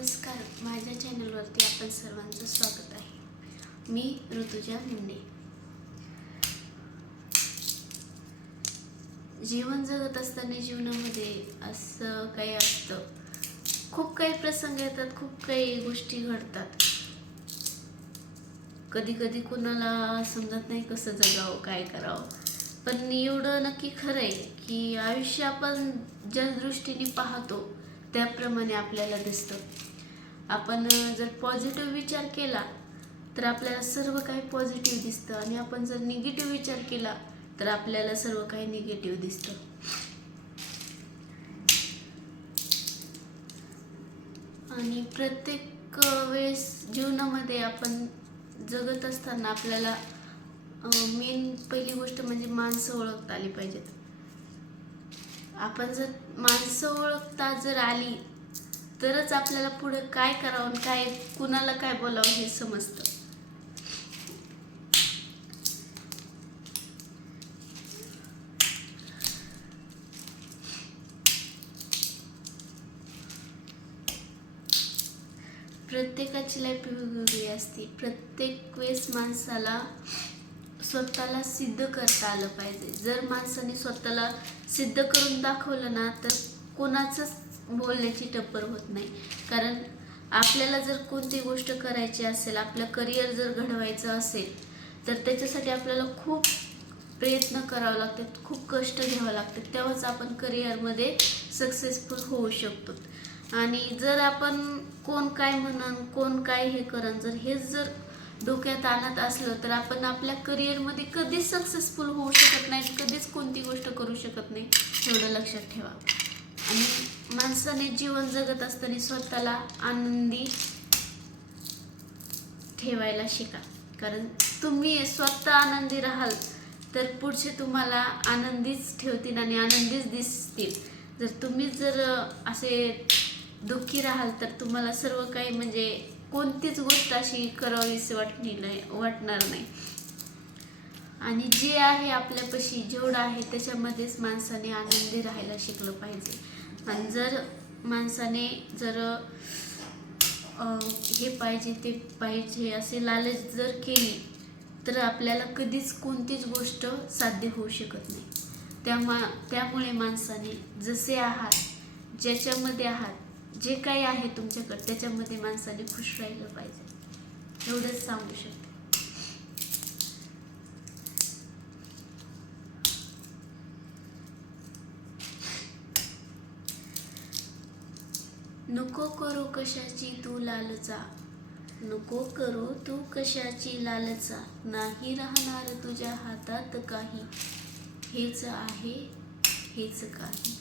नमस्कार माझ्या चॅनलवरती आपण सर्वांचं स्वागत आहे. मी ऋतुजा निमणे. जीवन जगत असताना जीवनामध्ये असं काही असतं. खूप काही प्रसंग येतात खूप काही गोष्टी घडतात. कधी कधी कुणाला समजत नाही कसं जगावं काय करावं. पण एवढं नक्की खरं आहे की आयुष्य आपण ज्या दृष्टीने पाहतो त्याप्रमाणे आपल्याला दिसतं. आपण जर पॉझिटिव्ह विचार केला तर आपल्याला सर्व काही पॉझिटिव्ह दिसतं. आणि आपण जर निगेटिव्ह विचार केला तर आपल्याला सर्व काही निगेटिव्ह दिसतं. आणि प्रत्येक वेळेस जीवनामध्ये आपण जगत असताना आपल्याला मेन पहिली गोष्ट म्हणजे माणसं ओळखता आली पाहिजेत. आपण जर माणसं ओळखता जर आली तरच आपल्याला पुढे काय करावं काय कुणाला काय बोलावं हे समजतं. प्रत्येकाची लाईफ वेगवेगळी असते. प्रत्येक वेळेस माणसाला स्वतःला सिद्ध करता आलं पाहिजे. जर माणसाने स्वतःला सिद्ध करून दाखवलं ना तर कोणाचंच बोलण्याची टप्पर होत नाही. कारण आपल्याला जर कोणती गोष्ट करायची असेल आपलं करिअर जर घडवायचं असेल तर त्याच्यासाठी आपल्याला खूप प्रयत्न करावे लागतात खूप कष्ट घ्यावं लागतात. तेव्हाच आपण करिअरमध्ये सक्सेसफुल होऊ शकतो. आणि जर आपण कोण काय म्हणन कोण काय हे करन जर हेच जर डोक्यात आणत असलं तर आपण आपल्या करिअरमध्ये कधीच सक्सेसफुल होऊ शकत नाही कधीच कोणती गोष्ट करू शकत नाही एवढं लक्षात ठेवा. आणि माणसाने जीवन जगत असताना स्वतःला आनंदी ठेवायला शिका. कारण तुम्ही स्वतः आनंदी राहाल तर पुढचे तुम्हाला आनंदीच ठेवतील आणि आनंदीच दिसतील. जर तुम्ही जर असे दुःखी राहाल तर तुम्हाला सर्व काही म्हणजे कोणतीच गोष्ट अशी करावीशी वाटणी नाही वाटणार नाही. आणि जे आहे आपल्यापाशी जेवढं आहे त्याच्यामध्येच माणसाने आनंदी राहायला शिकलं पाहिजे. आणि जर माणसाने जर हे पाहिजे ते पाहिजे असे लालच जर केली तर आपल्याला कधीच कोणतीच गोष्ट साध्य होऊ शकत नाही. त्यामा त्यामुळे माणसाने जसे आहात ज्याच्यामध्ये आहात जे काही आहे तुमच्याकडे त्याच्यामध्ये माणसाने खुश राहिलं पाहिजे. एवढंच सांगू शकतो. नको करू कशाची तू लालचा. नको करू तू कशाची लालचा. नाही राहणार तुझ्या हातात काही. हेच आहे हेच काही.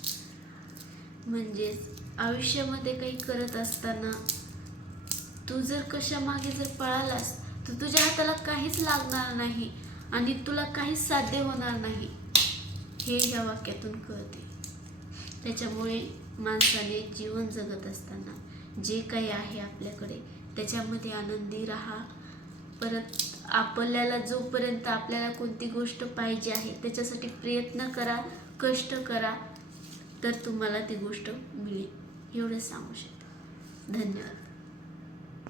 म्हणजेच आयुष्यामध्ये काही करत असताना तू जर कशा मागे जर पळालास तर तुझ्या हाताला काहीच लागणार नाही आणि तुला काहीच साध्य होणार नाही. हे या वाक्यातून कळते. त्याच्यामुळे माणसाने जीवन जगत असताना जे काही आहे आपल्याकडे त्याच्यामध्ये आनंदी राहा. परत आपल्याला जोपर्यंत आपल्याला कोणती गोष्ट पाहिजे आहे त्याच्यासाठी प्रयत्न करा कष्ट करा तर तुम्हाला ती गोष्ट मिळेल. एवढं सांगू शकते. धन्यवाद.